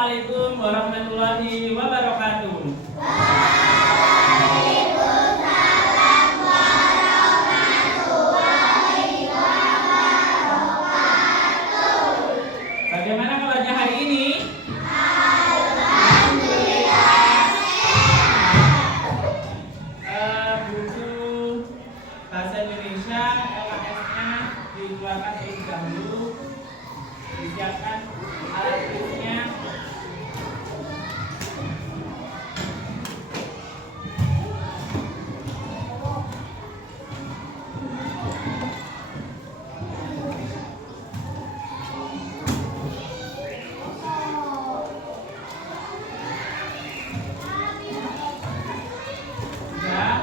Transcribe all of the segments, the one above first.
Assalamualaikum warahmatullahi wabarakatuh. Bagaimana kabarnya hari ini? Buku bahasa Indonesia LKS-nya dikeluarkan terlebih dahulu, disiapkan alat tulisnya.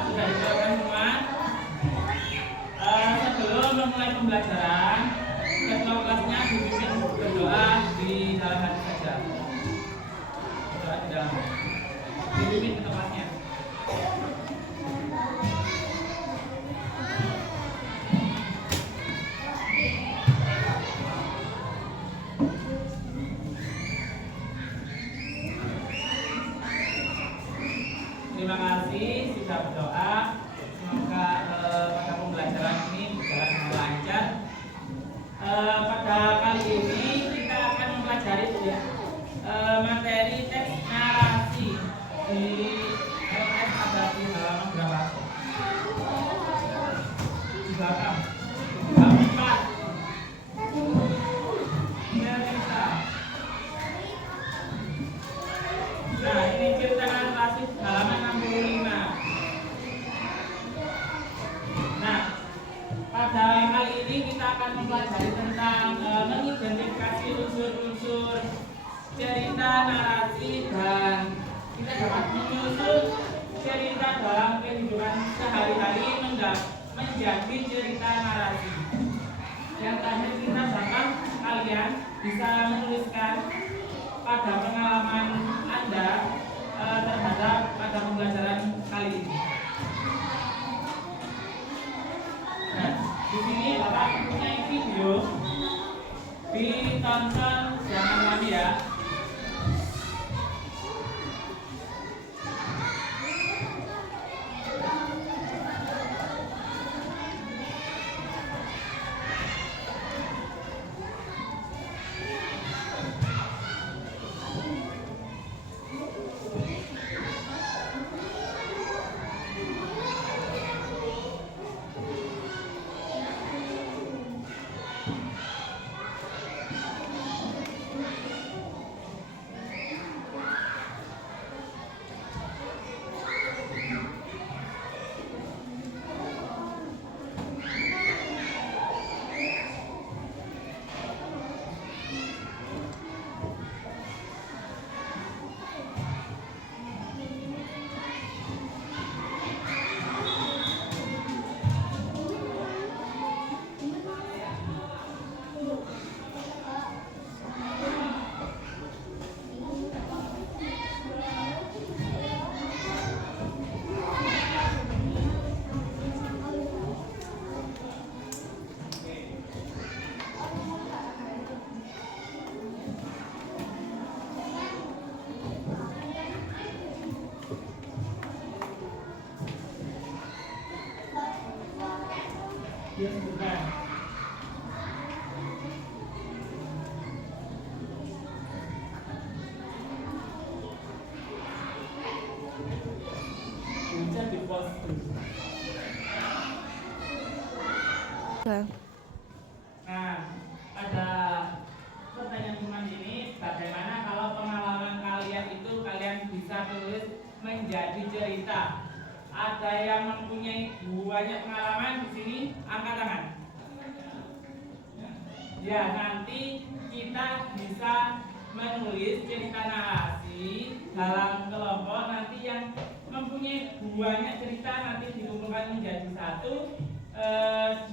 Sudah disiapkan semua. Sebelum memulai pembelajaran, ketua kelasnya dibimbing berdoa di dalam hati saja. Berdoa di dalam hati. Dibimbing ketua kelasnya. Terima kasih sudah berdoa. Semoga pada pembelajaran ini berjalan dengan lancar. Pada kali ini kita akan mempelajari materi teks narasi di LKS ada di halaman berapa? Di belakang. Halaman 4. Cerita. Nah, ini cerita narasi halaman 65. Nah, pada kali ini kita akan mempelajari tentang mengidentifikasi unsur-unsur cerita narasi dan kita dapat menyusun cerita dalam kehidupan sehari-hari menjadi cerita narasi. Yang terakhir kita harapkan kalian bisa menuliskan pada pengalaman Anda terhadap pada pembelajaran kali ini. Nah, di sini Bapak punya video, ditonton jangan lagi ya. Dia sebutkan bisa di-post dulu. Nah, pada pertanyaan teman ini, bagaimana kalau pengalaman kalian itu kalian bisa tulis menjadi cerita? Ada yang mempunyai banyak pengalaman di sini, angkat tangan. Ya, nanti kita bisa menulis cerita narasi dalam kelompok. Nanti yang mempunyai banyak cerita nanti dikumpulkan menjadi satu,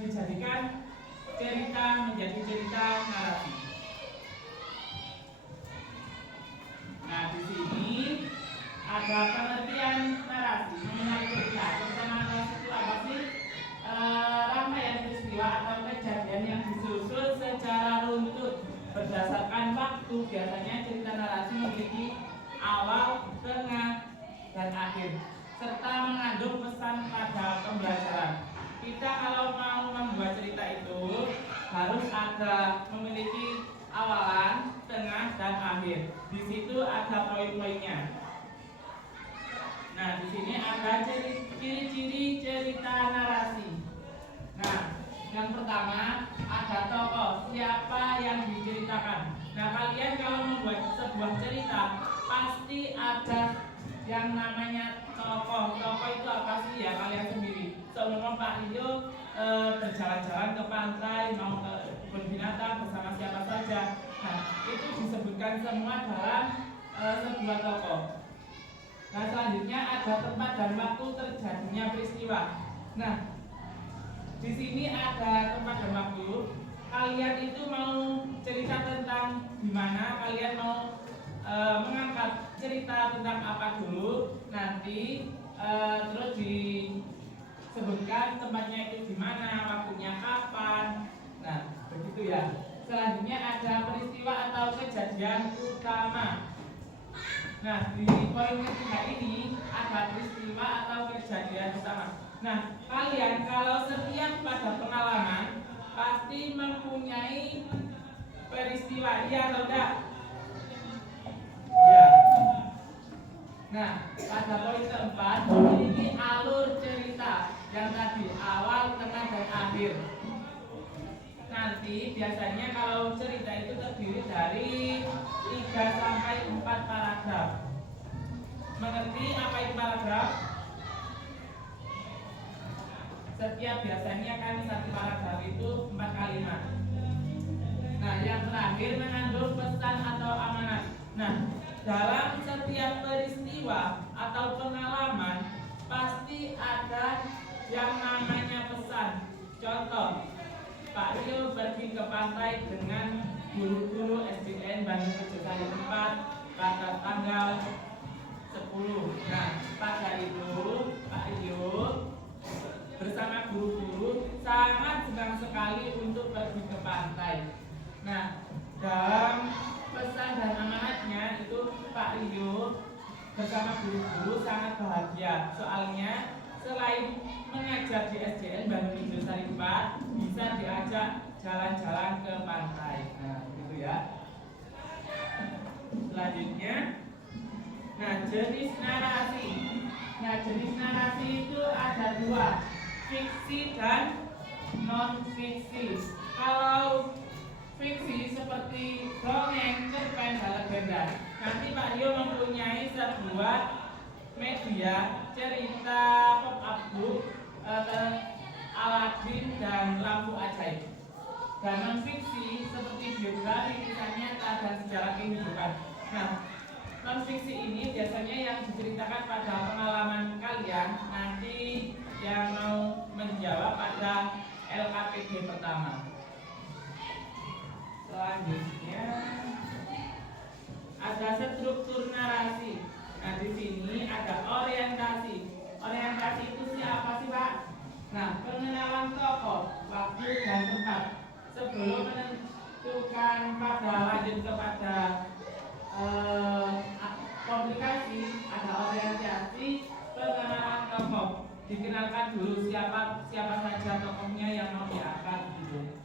dijadikan cerita menjadi cerita narasi. Nah, di sini ada pengertian narasi mengenai cerita. Cerita narasi itu apa sih? Rangkaian peristiwa atau kejadian yang disusun secara runtut berdasarkan waktu. Biasanya cerita narasi memiliki memiliki awalan, tengah, dan akhir. Di situ ada poin-poinnya. Nah, di sini ada ciri-ciri cerita narasi. Nah, yang pertama ada tokoh, siapa yang diceritakan. Nah, kalian kalau membuat sebuah cerita pasti ada yang namanya tokoh. Tokoh itu apa sih ya, kalian sendiri. Seumpama Pak Rio berjalan-jalan ke pantai, mau ke kebun binatang bersama siapa saja. Nah, itu disebutkan semua dalam sebuah tokoh. Nah, selanjutnya ada tempat dan waktu terjadinya peristiwa. Nah, di sini ada tempat dan waktu. Kalian itu mau cerita tentang gimana? Kalian mau mengangkat cerita tentang apa dulu? Nanti terus disebutkan tempatnya itu di mana, waktunya kapan. Nah, begitu ya. Selanjutnya ada peristiwa atau kejadian utama. Nah, di poin ketiga ini ada peristiwa atau kejadian utama. Nah, kalian kalau setiap pada pengalaman pasti mempunyai peristiwa, iya atau tidak? Ya. Nah, pada poin keempat memiliki alur cerita yang tadi awal, tengah, dan akhir. Nanti biasanya kalau cerita itu terdiri dari 3 sampai 4 paragraf. Mengerti apa itu paragraf? Setiap biasanya kan satu paragraf itu 4 kalimat. Nah, yang terakhir mengandung pesan atau amanat. Nah, dalam setiap peristiwa atau pengalaman pasti ada yang namanya pesan. Contoh, Pak Rio pergi ke pantai dengan guru-guru SDN Bandung 7/4 pada tanggal 10. Nah, pada itu Pak Rio bersama guru-guru sangat senang sekali untuk pergi ke pantai. Nah, dalam pesan dan amanatnya itu Pak Rio bersama guru-guru sangat bahagia. Soalnya selain mengajar di SDN Bandung Indosari 4, bisa diajak jalan-jalan ke pantai. Nah, gitu ya. Selanjutnya, nah, jenis narasi. Nah, jenis narasi itu ada 2, fiksi dan non-fiksi. Kalau fiksi seperti dongeng, cerpen, dan legenda. Nanti Pak Rio mempunyai sebuah media cerita pop-up book, Aladin dan Lampu Ajaib. Dan non-fiksi seperti biografi, kisah nyata, dan sejarah kehidupan. Nah, non-fiksi ini biasanya yang diceritakan pada pengalaman kalian. Nanti yang mau menjawab pada LKPD pertama. Selanjutnya ada struktur narasi. Nah, di sini ada orientasi. Orientasi itu siapa sih, Pak? Nah, pengenalan tokoh, waktu dan tempat. Sebelum menentukan pada lanjut kepada komplikasi, ada orientasi, pengenalan tokoh. Dikenalkan dulu siapa saja tokohnya yang mau diangkat gitu.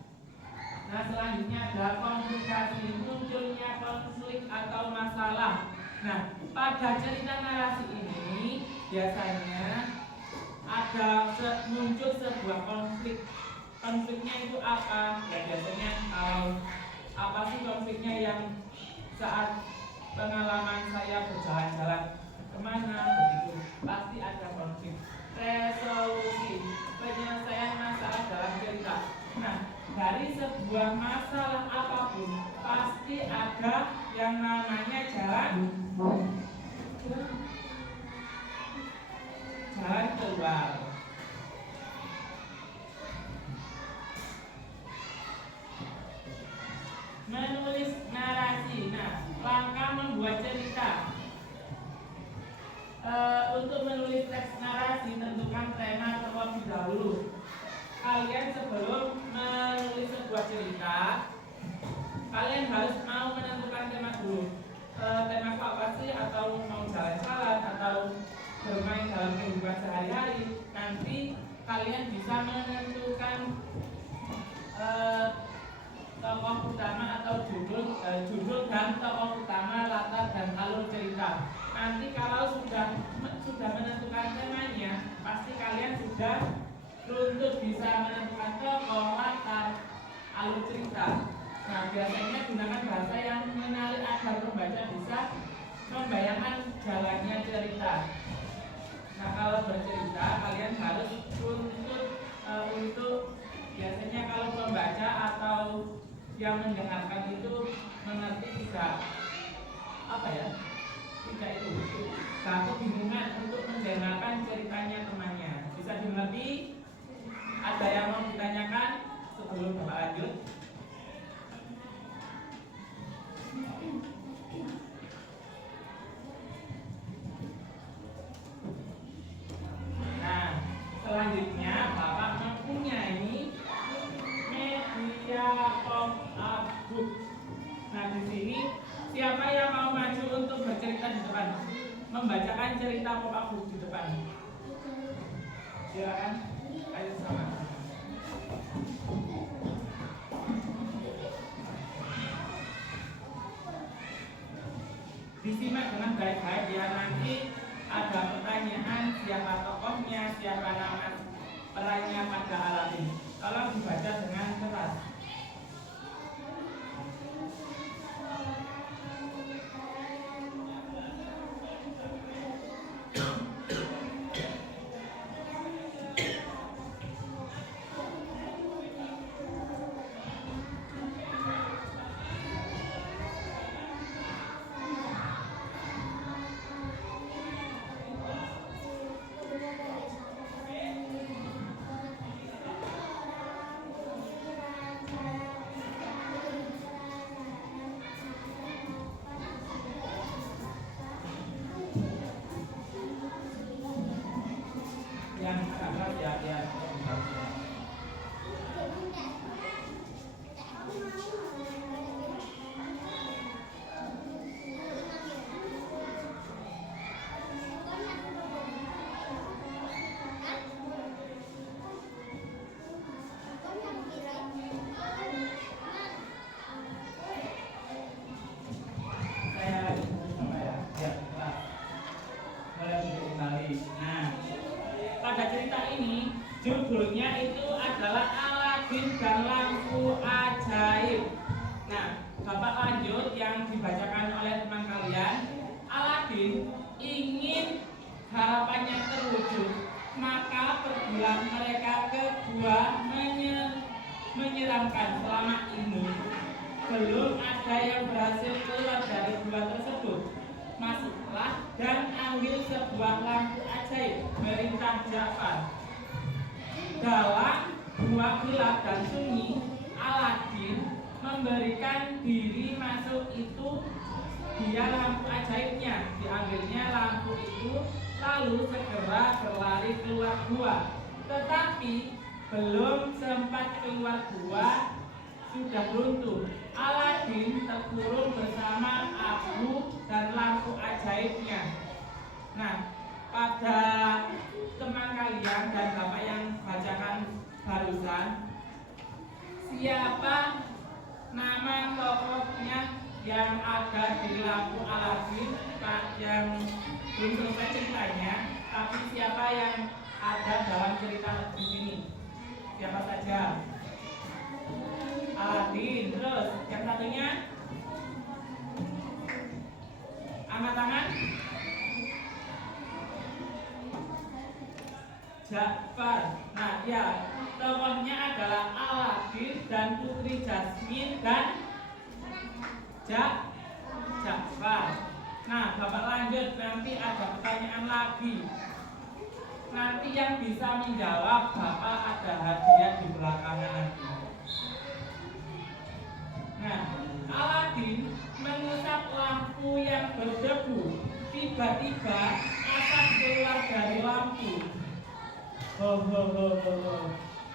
Nah, selanjutnya ada komplikasi, munculnya konflik atau masalah. Nah, pada cerita narasi ini biasanya ada muncul sebuah konflik. Konfliknya itu apa? Ya biasanya apa sih konfliknya yang saat pengalaman saya berjalan-jalan kemana begitu, pasti ada konflik. Resolusi, penyelesaian masalah dalam cerita. Nah, dari sebuah masalah apapun pasti ada yang namanya jalan keluar. Menulis narasi. Nah, langkah membuat cerita. Untuk menulis teks narasi, tentukan tema terlebih dahulu. Kalian sebelum menulis sebuah cerita, kalian harus mau menentukan tema dulu. Tema apa sih? Atau mau jalan-jalan atau bermain dalam kehidupan sehari-hari. Nanti kalian bisa menentukan tokoh utama atau judul dan tokoh utama, latar dan alur cerita. Nanti kalau sudah menentukan temanya, pasti kalian sudah runtut bisa menentukan tokoh, latar, alur cerita. Nah, biasanya gunakan bahasa yang menarik agar pembaca bisa membayangkan jalannya cerita. Nah, kalau bercerita kalian harus runtut untuk biasanya kalau pembaca atau yang mendengarkan itu mengerti tidak tidak itu kebingungan untuk mendengarkan ceritanya temannya. Bisa dimengerti? Ada yang mau ditanyakan sebelum Bapak lanjut? Nah, selanjutnya Bapak mempunyai media pop-up book. Nah, di sini siapa yang mau maju untuk bercerita di depan? Membacakan cerita pop-up book di depan. Silakan. Ayo sama. Disimak dengan baik-baik ya, nanti ada pertanyaan siapa tokohnya, siapa nama perannya pada Aladin. Tolong dibaca dengan keras. Judulnya itu adalah Aladin dan Lampu Ajaib. Nah, Bapak lanjut yang dibacakan oleh teman kalian. Aladin ingin harapannya terwujud, maka perbulan mereka kedua menyeramkan. Selama ini belum ada yang berhasil keluar dari gua tersebut. Masuklah dan ambil sebuah lampu ajaib, perintah Ja'far. Dalam gua gelap dan sunyi, Aladin memberikan diri masuk itu. Dia lampu ajaibnya, diambilnya lampu itu, lalu segera berlari keluar gua. Tetapi belum sempat keluar gua, sudah runtuh. Aladin terkurung bersama abu dan lampu ajaibnya. Nah, pada teman kalian dan Bapak yang bacakan barusan, siapa nama tokohnya yang ada di lampu Aladin? Pak, yang belum selesai ceritanya, tapi siapa yang ada dalam cerita di sini? Siapa saja? Aladin. Terus yang satunya? Angkat tangan. Ja'far. Nah, ya, tokohnya adalah Aladin dan Putri Jasmine dan Ja'far. Nah, Bapak lanjut, nanti ada pertanyaan lagi. Nanti yang bisa menjawab Bapak ada hadiah di belakangan nanti. Nah, Aladin mengusap lampu yang berdebu. Tiba-tiba asap keluar dari lampu. Ho.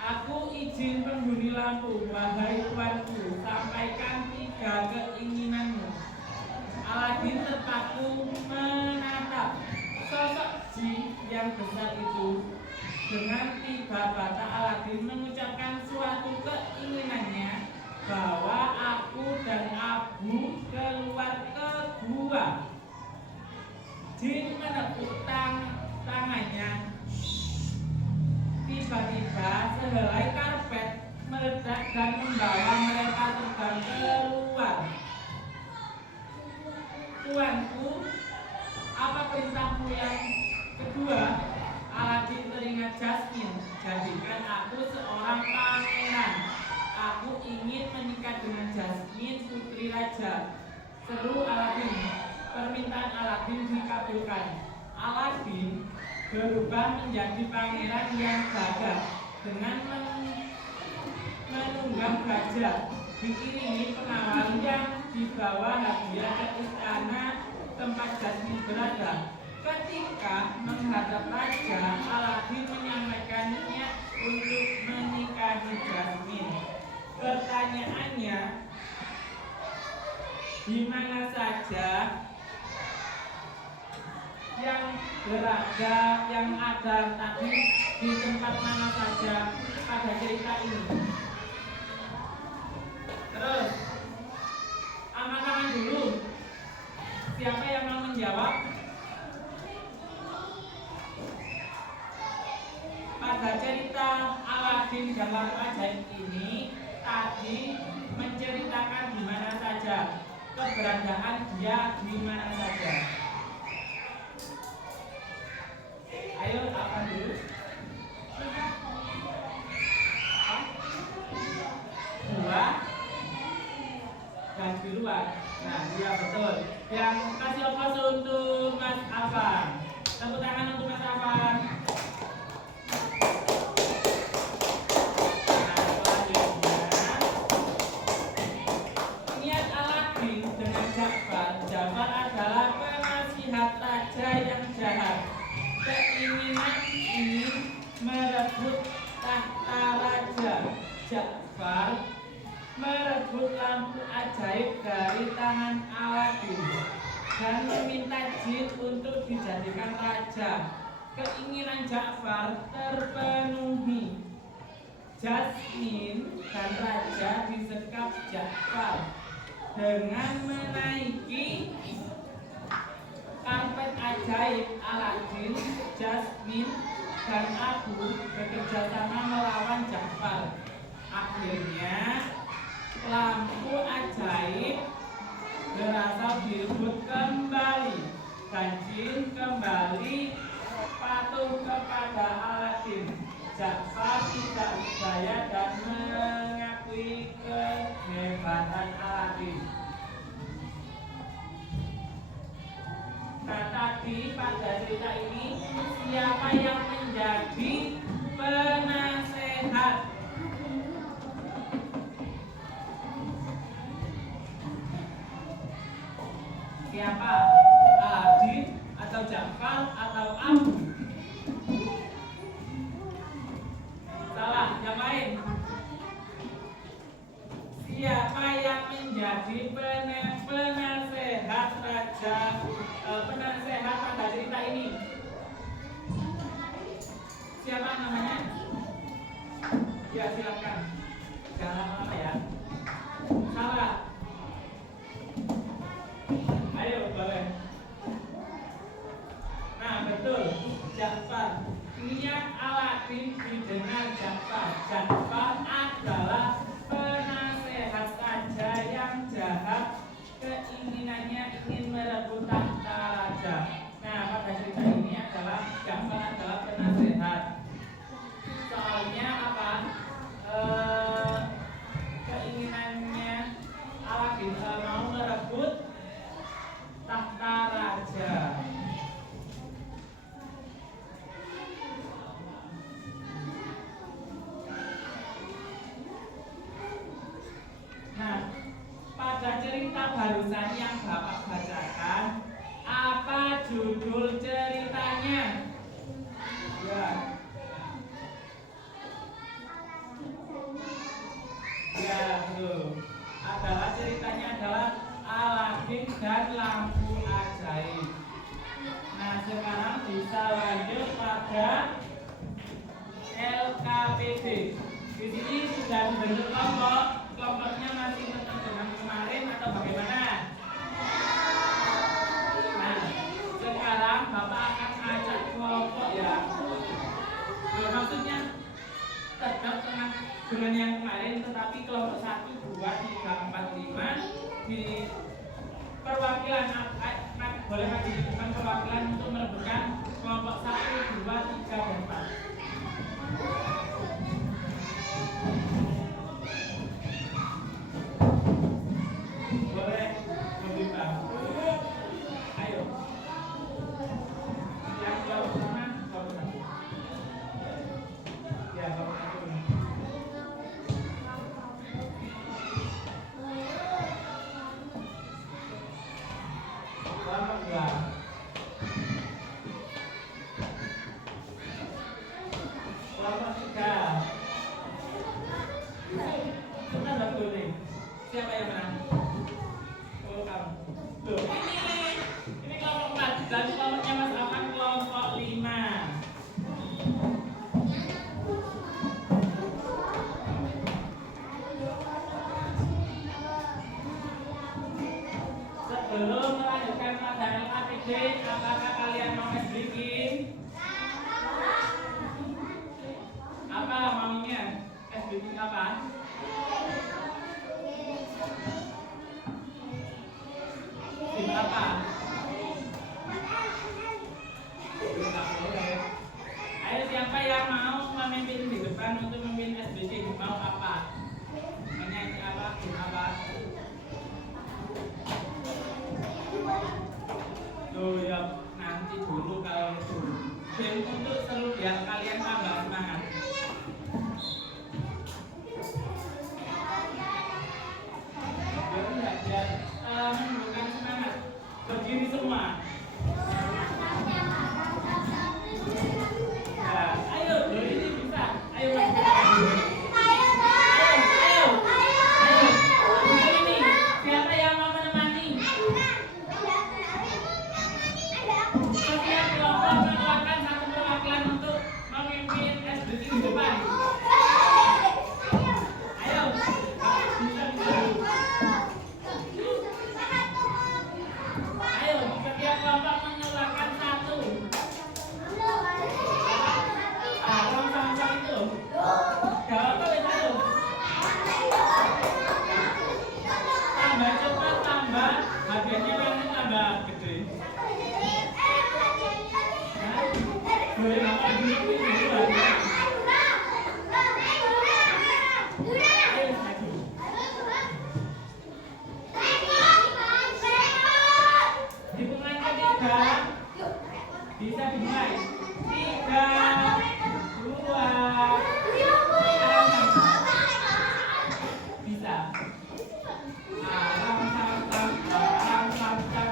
Aku izin penghuni lampu, wahai tuanku, sampaikan 3 keinginanmu. Aladin terpaku menatap sosok jin yang besar itu. Dengan tiba bata Aladin mengucapkan suatu keinginannya, bahwa aku dan Abu keluar ke gua. Jin menepuk tangannya. Tiba-tiba sehelai karpet meledak dan membawa mereka terbang keluar. Tuanku, apa perintahmu yang kedua? Aladin teringat Jasmine. Jadikan aku seorang pangeran. Aku ingin menikah dengan Jasmine, putri raja. Seru Aladin. Permintaan Aladin dikabulkan. Aladin berubah menjadi pangeran yang gagah dengan menunggang gajah, diiringi pengawal yang dibawa hadiah ke istana tempat Jasmine berada. Ketika menghadap raja, Aladin menyampaikan niat untuk menikahi Jasmine. Pertanyaannya, di mana saja yang berada, yang ada tadi, di tempat mana saja pada cerita ini? Terus, angkat tangan dulu. Siapa yang mau menjawab? Pada cerita Aladin dan Lampu Ajaib ini tadi menceritakan di mana saja, keberadaan dia di mana saja. Ayo, apa dulu? Dua dan di luar. Nah, iya betul. Yang kasih aplaus untuk Mas Afan. Tepuk tangan untuk Mas Afan. Jafar adalah penasihat raja yang jahat. Keinginan ingin merebut tahta raja. Jafar merebut lampu ajaib dari tangan Aladin dan meminta jin untuk dijadikan raja. Keinginan Jafar terpenuhi. Jasmine dan raja disekap Jafar dengan menaiki karpet ajaib. Aladin, Jasmine, dan Abu bekerja sama melawan Jafar. Akhirnya lampu ajaib berhasil direbut kembali dan jin kembali patuh kepada Aladin. Jafar tidak berdaya dan mengakui kehebatan Aladin. Nah, tadi pada cerita ini siapa yang menjadi penasehat? Siapa? Aladin atau Jafar atau Abu? Salah, yang lain. Siapa yang menjadi penasehat raja, penasehat pada cerita ini? Siapa namanya? Ya, silakan. Jangan lama-lama ya. Salah. Ayo, boleh. Nah, betul. Jafar. Niat Aladin didengar Jafar. Jafar adalah penasehat raja yang jahat. Keinginannya ingin merebut tahta raja. Nah, pada cerita ini adalah Jafar adalah penasehat. Soalnya apa? Keinginannya Aladin mau merebut tahta raja. Nah, pada cerita barusan yang Bapak bacakan, apa judul ceritanya? Ya. Ya, betul. Adalah ceritanya adalah Aladin dan Lampu Ajaib. Nah, sekarang bisa lanjut pada LKPD. Di sini sudah dibentuk kelompok. Kelompoknya di perwakilan boleh maju di depan perwakilan untuk merebutkan kelompok 1, 2, 3, dan 4. Boleh membuka. Ayo. Yang jauh pertama, kelompok 1. Ya, kelompok 1 benar. Kelompok 2. Kelompok 3. Kita udah boleh. Siapa yang menang? Oh, kamu. Loh, ini kelompok 4 dan kelompoknya Mas Afan kelompok 5. Sebelum melanjutkan pelajaran LKPD, apakah kalian mau es breaking? Apa maunya? Es breaking apa? Tim apa? Tidak boleh. Ayo siapa yang mau memimpin di depan untuk memimpin es breaking? Mau apa? Menyanyi apa? Tim apa? Loh ya nanti dulu kalau itu tim untuk seru biar kalian tambah semangat. Biar menumbuhkan semangat. Berdiri semua. Nah, ayo, loh ini bisa. Ayo Mas. Ayo. Ini siapa yang mau menemani? Setiap kelompok mengeluarkan satu perwakilan untuk memimpin SDG di depan. Ayo, bisa. Ayo, setiap kelompok mengeluarkan satu. Kamu sama-sama itu. Jawab tuh, ayo. Tambah cepat, tambah hadiahnya nanti tambah gede. Boleh makan dulu ini dulu. Ayo maju. Hitungan ketiga bisa dimulai. 3, 2, bisa. Alam sam sam.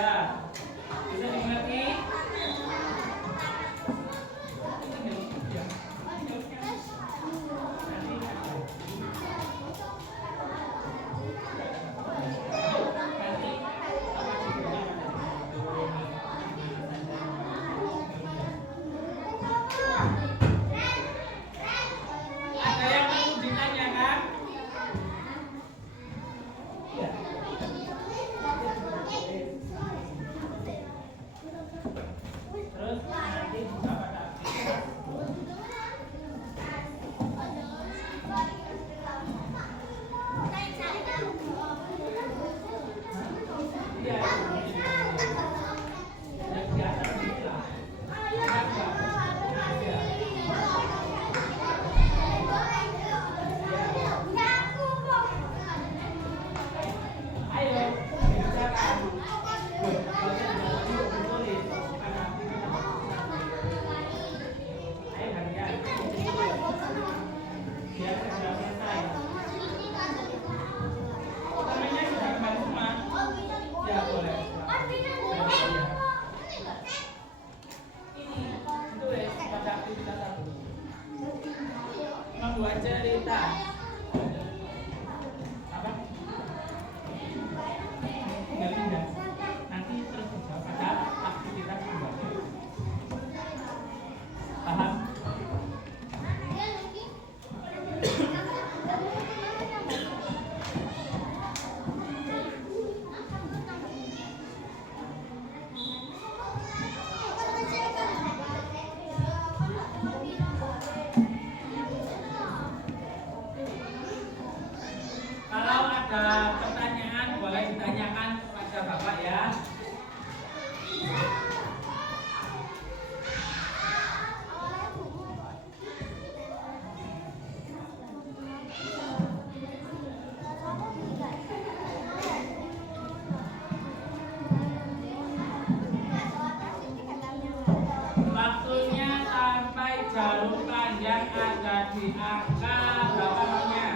saja. Bisa dimengerti? Ada yang perlu ditanyakan? Terus nanti bisa pada aktivitas. Iya. Yang biasa inilah. Ayo, bicarakan. Ayo gantian. Biar sudah selesai. Namanya sudah kembali semua. Ya boleh. Ini tulis pada aktivitas satu. Membuat cerita. Apa? Tinggal pindah. Nanti terus dijawab pada aktivitas kedua. Paham? Kalau ada pertanyaan boleh ditanyakan kepada Bapak ya. Waktunya sampai jarum panjang ada di angka berapa namanya?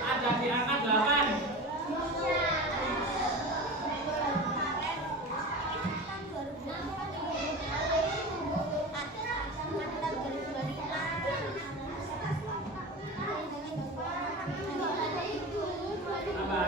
Ada di angka 8. Apa?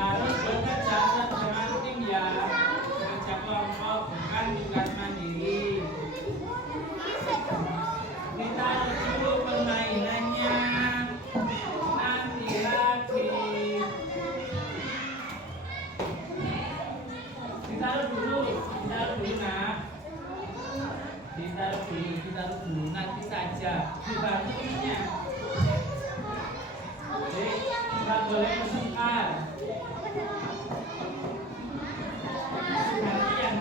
Harus bekerja dengan tim ya. Bekerja kelompok bukan tugas mandiri. Kita dulu permainannya. Nanti lagi. Ditaruh dulu nak. Ditaruh dulu nanti saja. Dibantu ininya. Jadi nggak boleh bertengkar. Gantian.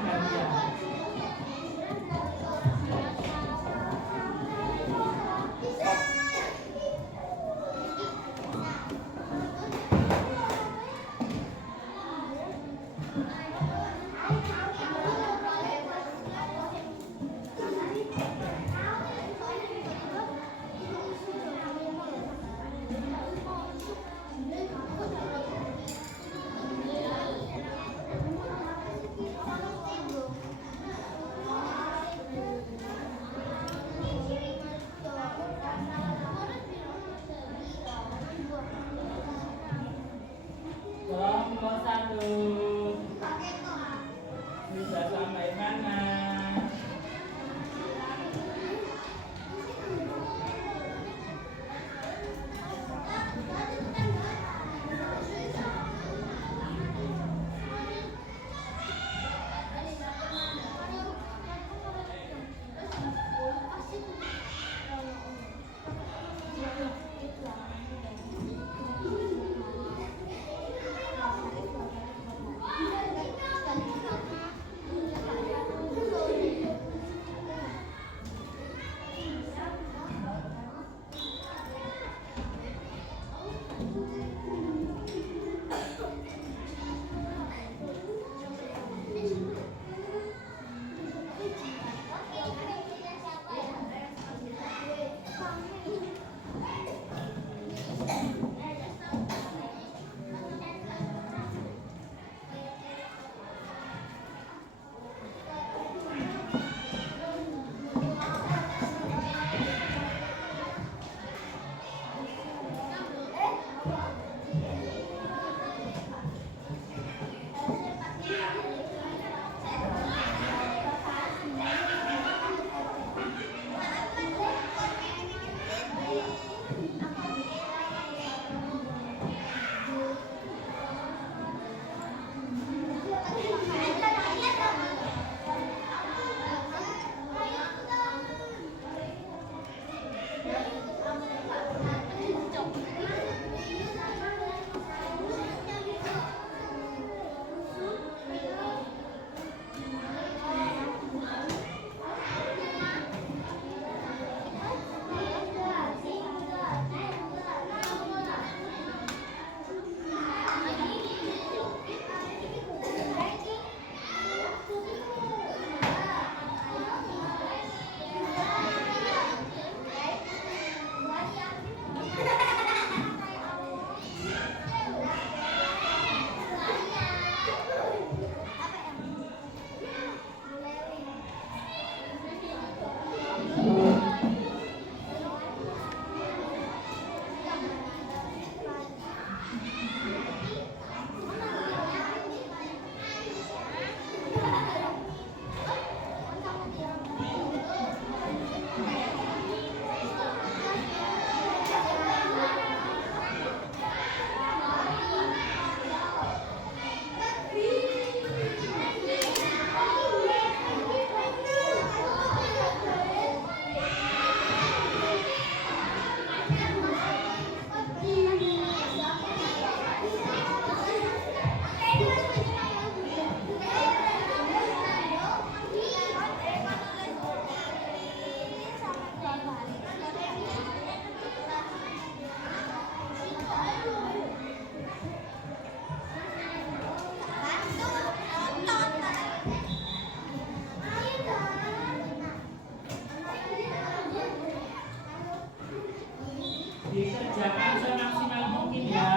kerjakan semaksimal mungkin ya.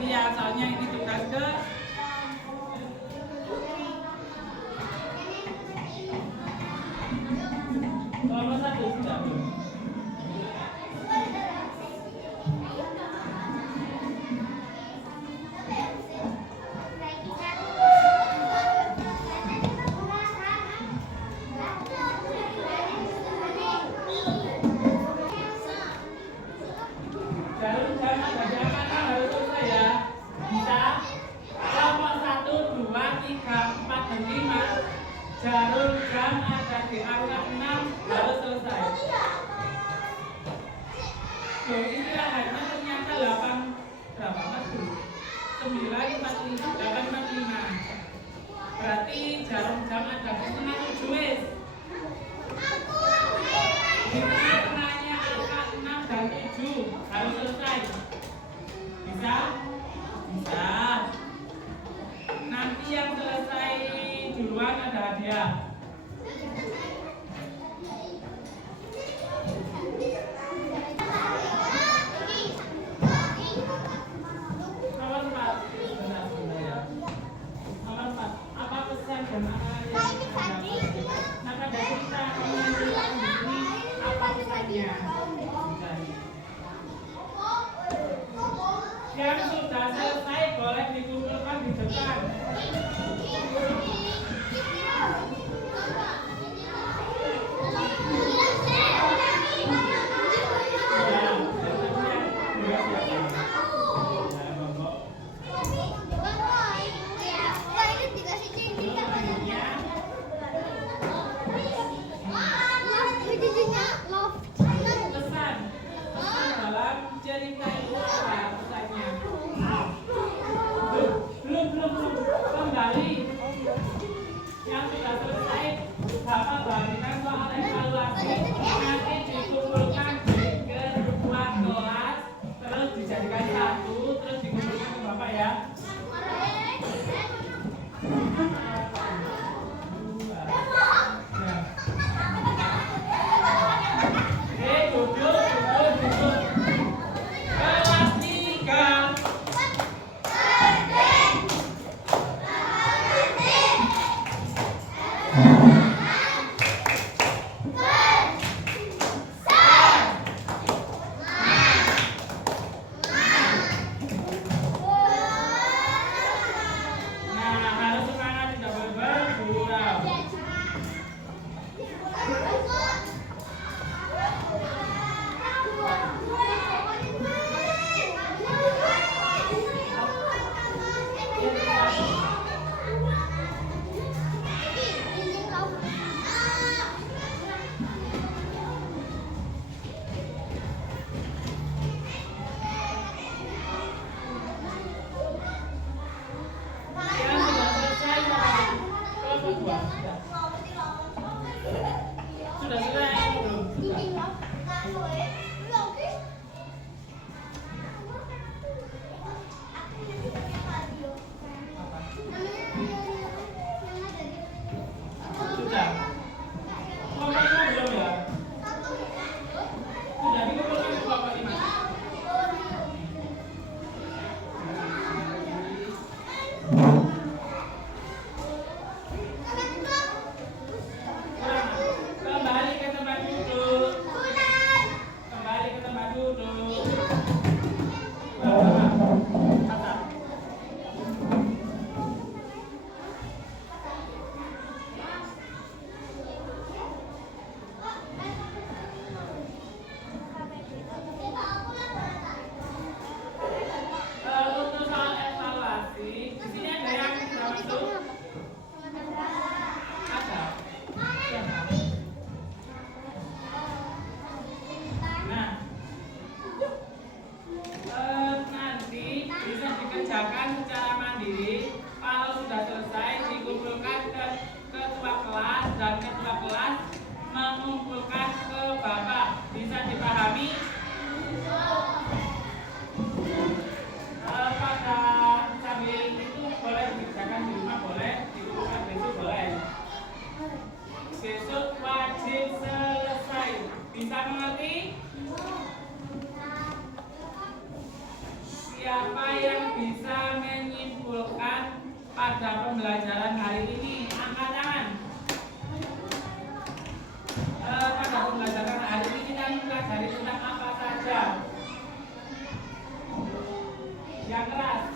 hati-hati ya, soalnya ini tugas ke nomor 1 sudah belum? Jarum jam bagian mana harus selesai ya? Bisa? Kelompok 1, 2, 3, 4, dan 5. Jarum jam ada di angka 6 harus selesai. Loh, istirahatnya ternyata 8 berapa mas? 9:45. Berarti jarum jam ada di tengah 7 wis. Di tengahnya angka 6 dan 7 harus selesai. Bisa? Bisa. Nanti yang selesai duluan ada hadiah. Nomor 4. Benar ya. Nomor 4. Apa pesan dan apa yang ada cerita menceritakan di sini? Apa pesannya? Yang sudah selesai boleh dikumpulkan di depan. Pesan dalam cerita itu apa pesannya? Belum kembali. Yang sudah selesai Bapak bagikan soal evaluasi, nanti dikumpulkan di kedua kelas, terus dijadikan satu, terus dikumpulkan ke Bapak ya. Duduk. Kelas 3. Nah, harus semangat, tidak boleh bergurau. Yang sudah selesai kelompok 2 sudah selesai belum? Sudah. Kelompok 5 belum ya? Sudah dikumpulkan ke kelompok 5. Kembali ke tempat duduk. Untuk soal evaluasi, di sini ada yang sudah masuk? Ada. Nah, nanti bisa dikerjakan secara mandiri. Kalau sudah selesai, dikumpulkan ke ketua kelas dan ketua kelas mengumpulkan ke Bapak. Bisa dipahami? Pada sambil itu boleh dikerjakan di rumah, boleh dikumpulkan besok, boleh. Besok wajib selesai. Bisa mengerti? Siapa yang bisa pada pembelajaran hari ini? Angkat tangan. Pada pembelajaran hari ini kita mempelajari tentang apa saja? Yang keras.